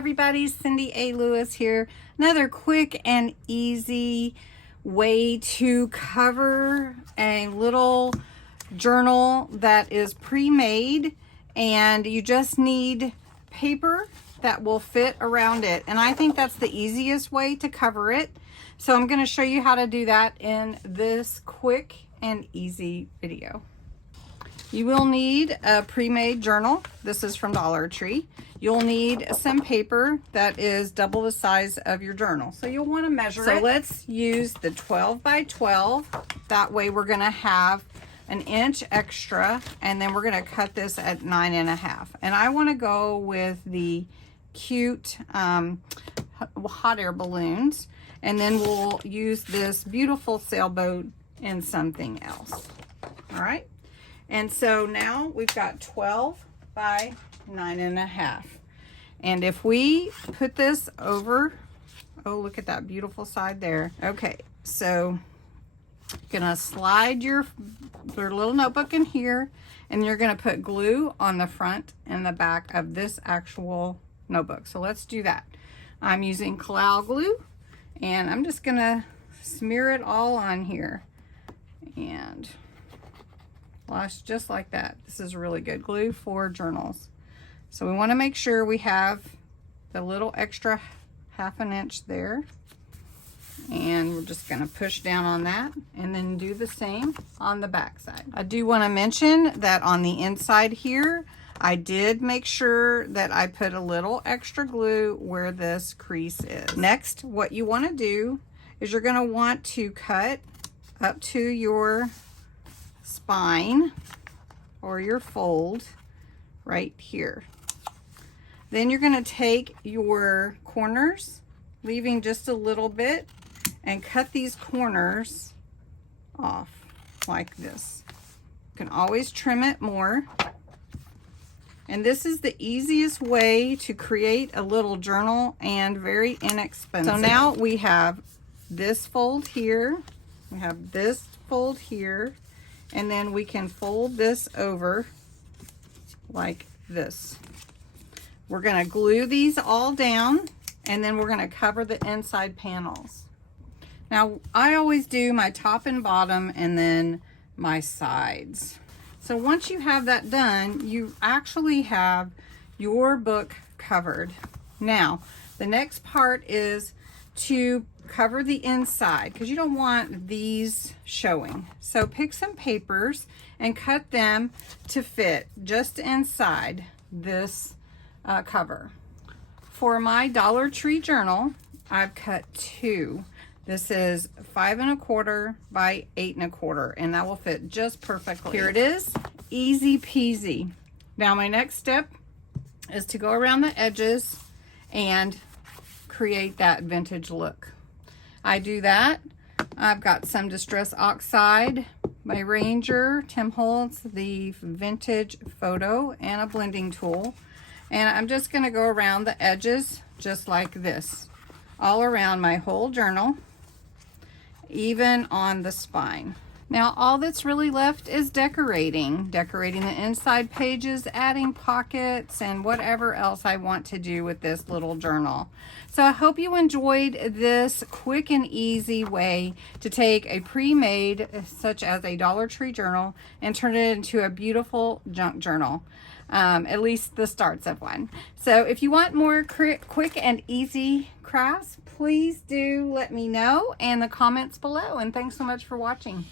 everybody, Cindy A. Lewis here. Another quick and easy way to cover a little journal that is pre-made, and you just need paper that will fit around it. And I think that's the easiest way to cover it. So I'm going to show you how to do that in this quick and easy video. You will need a pre-made journal. This is from Dollar Tree. You'll need some paper that is double the size of your journal. So you'll want to measure it. So let's use the 12 by 12. That way we're going to have an inch extra, and then we're going to cut this at 9.5. And I want to go with the cute hot air balloons, and then we'll use this beautiful sailboat in something else. All right. And so now we've got 12 by 9.5. And if we put this over, oh, look at that beautiful side there. Okay, so you're gonna slide your little notebook in here, and you're gonna put glue on the front and the back of this actual notebook. So let's do that. I'm using Collal glue, and I'm just gonna smear it all on here. And just like that. This is really good glue for journals. So we want to make sure we have the little extra 1/2 inch there, and we're just going to push down on that and then do the same on the back side. I do want to mention that on the inside here, I did make sure that I put a little extra glue where this crease is. Next, what you want to do is you're going to want to cut up to your spine or your fold right here. Then you're going to take your corners, leaving just a little bit, and cut these corners off like this. You can always trim it more. And this is the easiest way to create a little journal, and very inexpensive. So now we have this fold here, we have this fold here, and then we can fold this over like this. We're going to glue these all down, and then we're going to cover the inside panels. Now, I always do my top and bottom and then my sides. So once you have that done, you actually have your book covered. Now, the next part is to cover the inside, because you don't want these showing. So pick some papers and cut them to fit just inside this cover. For my Dollar Tree journal, I've cut 2. This is 5 1/4 by 8 1/4, and that will fit just perfectly. Here it is, easy peasy. Now my next step is to go around the edges and create that vintage look. I do that. I've got some Distress Oxide by Ranger, Tim Holtz, the vintage photo, and a blending tool. And I'm just going to go around the edges just like this, all around my whole journal, even on the spine. Now all that's really left is decorating the inside pages, adding pockets, and whatever else I want to do with this little journal. So I hope you enjoyed this quick and easy way to take a pre-made, such as a Dollar Tree journal, and turn it into a beautiful junk journal. At least the starts of one. So if you want more quick and easy crafts, please do let me know in the comments below. And thanks so much for watching.